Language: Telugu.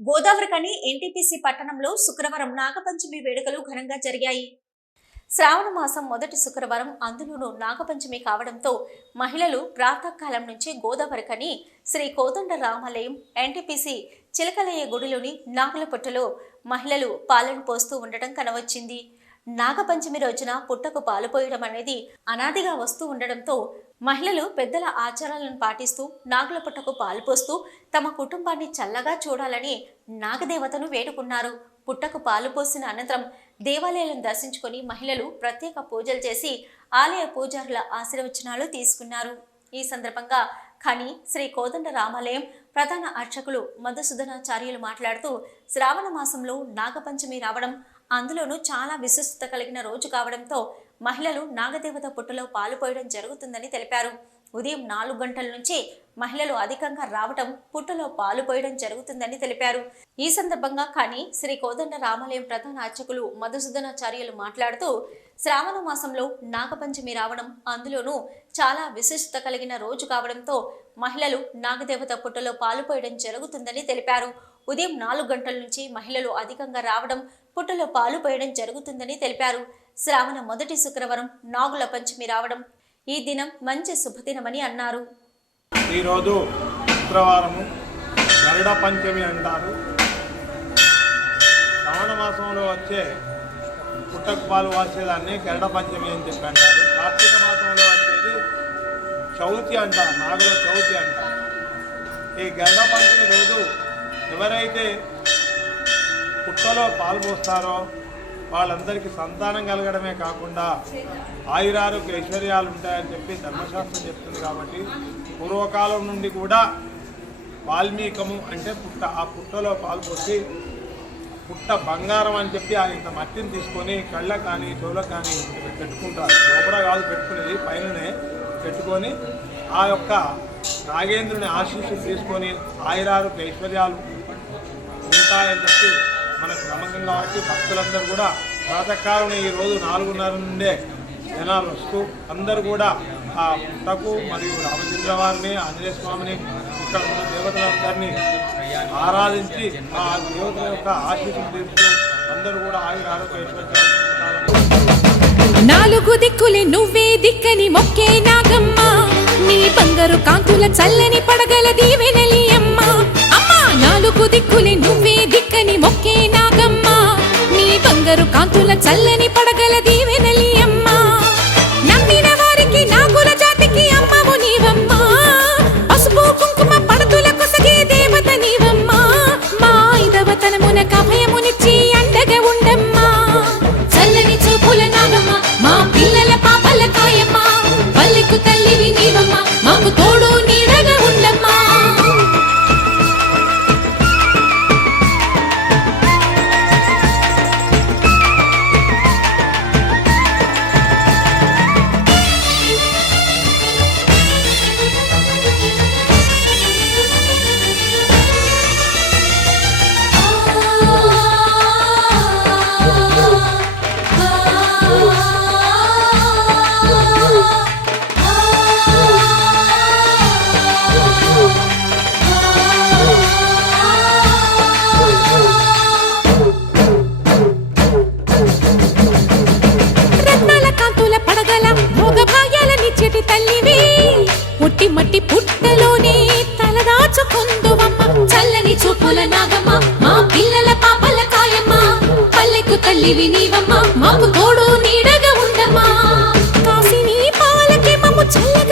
గోదావరికని ఎన్టీపీసీ పట్టణంలో శుక్రవారం నాగపంచమి వేడుకలు ఘనంగా జరిగాయి. శ్రావణ మాసం మొదటి శుక్రవారం, అందులోనూ నాగపంచమి కావడంతో మహిళలు ప్రాతకాలం నుంచి గోదావరికని శ్రీ కోదండ రామాలయం ఎన్టీపీసీ చిలకలయ్య గుడిలోని నాగులపుట్టలో మహిళలు పాలను పోస్తూ ఉండటం కనవచ్చింది. నాగపంచమి రోజున పుట్టకు పాలు పోయడం అనేది అనాదిగా వస్తూ ఉండడంతో మహిళలు పెద్దల ఆచారాలను పాటిస్తూ నాగుల పుట్టకు పాలు పోస్తూ తమ కుటుంబాన్ని చల్లగా చూడాలని నాగదేవతను వేడుకున్నారు. పుట్టకు పాలు పోసిన అనంతరం దేవాలయాలను దర్శించుకొని మహిళలు ప్రత్యేక పూజలు చేసి ఆలయ పూజారుల ఆశీర్వచనాలు తీసుకున్నారు. ఈ సందర్భంగా ఖని శ్రీ కోదండ రామాలయం ప్రధాన అర్చకులు మధుసూదనాచార్యులు మాట్లాడుతూ, శ్రావణ మాసంలో నాగపంచమి రావడం, అందులోనూ చాలా విశిష్టత కలిగిన రోజు కావడంతో మహిళలు నాగదేవత పుట్టలో పాలు పోయడం జరుగుతుందని తెలిపారు. ఉదయం 4 గంటల నుంచి మహిళలు అధికంగా రావడం, పుట్టలో పాలు పోయడం జరుగుతుందని తెలిపారు. ఈ సందర్భంగా ఖని శ్రీ కోదండ రామాలయం ప్రధాన అర్చకులు మధుసూదనాచార్యులు మాట్లాడుతూ, శ్రావణ మాసంలో నాగపంచమి రావడం, అందులోనూ చాలా విశిష్టత కలిగిన రోజు కావడంతో మహిళలు నాగదేవత పుట్టలో పాలు పోయడం జరుగుతుందని తెలిపారు. ఉదయం 4 గంటల నుంచి మహిళలు అధికంగా రావడం, పుట్టలో పాలు పోయడం జరుగుతుందని తెలిపారు. శ్రావణ మొదటి శుక్రవారం నాగుల పంచమి రావడం, ఈ దినం మంచి శుభదినమని అన్నారు. ఈరోజు శుక్రవారము గరుడ పంచమి అంటారు. శ్రావణ మాసంలో వచ్చే పుట్టకు పాలు వాసేదాన్ని గరుడ పంచమి అని చెప్పి అంటారు. కార్తీక మాసంలో వచ్చేది చవితి అంటారు, నాగుల చవితి అంటారు. ఈ గరుడ పంచమి రోజు ఎవరైతే పుట్టలో పాలు పోస్తారో వాళ్ళందరికీ సంతానం కలగడమే కాకుండా ఆయురారోగ్య ఐశ్వర్యాలు ఉంటాయని చెప్పి ధర్మశాస్త్రం చెప్తుంది. కాబట్టి పూర్వకాలం నుండి కూడా వాల్మీకము అంటే ఆ పుట్టలో పాలు పోసి పుట్ట బంగారం అని చెప్పి ఇంత మట్టిని తీసుకొని కళ్ళ కానీ చెవుల కానీ పెట్టుకుంటారు. లోపల కాదు పెట్టుకునేది, పైననే పెట్టుకొని ఆ యొక్క నాగేంద్రుని ఆశీస్సులు తీసుకొని ఆయురారోగ్య ఐశ్వర్యాలు ఉంటాయని చెప్పి మనకు నమ్మకం. కాబట్టి భక్తులందరూ కూడా ప్రాతకాలం ఈరోజు 4:30 నుండే జనాలు వస్తూ అందరూ కూడా ఆ పుట్టకు మరియు రామచంద్ర వారిని, ఆంజనేయ స్వామిని, ఇక్కడ ఉన్న దేవతలందరినీ ఆరాధించి ఆ దేవతల యొక్క ఆశీస్సులు తీరుస్తూ అందరూ కూడా ఆరోగ్య ఐశ్వర్యాలు. 4 దిక్కులే నువ్వే దిక్కని మొక్కే నాగమ్మ, నీ బంగారు కాంతుల చల్లని పడగల దీవెనలి అమ్మ. అమ్మ 4 దిక్కులే నువ్వే దిక్కని మొక్కే నాగమ్మ, నీ బంగారు కాంతుల చల్లని పడగల దీవెనలి అమ్మ. నమ్మిన వారికి నాగుల జాతికి అమ్మవు నీవమ్మ, పసుపు కుంకుమ పడతుల కొసగే దేవత నీవమ్మ. మా ఐదవతనమునకు అభయమునిచ్చి అండగా ఉండమ్మా. చల్లని చూపుల నాగమ్మ, మా పిల్లల పాపల కాయమ్మ, పల్లెకు తల్లివి నీవమ్మ, మాకు తోడు నీడగా ఉండమ్మా. పుట్టి మట్టి పుట్టలోనే తలదాచుకుందువమ్మ, చల్లని చూపుల నాగమ్మ, మా పిల్లల పాపల కాయమ్మ, పల్లెకు తల్లివి నీవమ్మ, మాకు తోడు నీడగా ఉండమ్మా. కాసిని పాలకి మమ్ము చల్లగా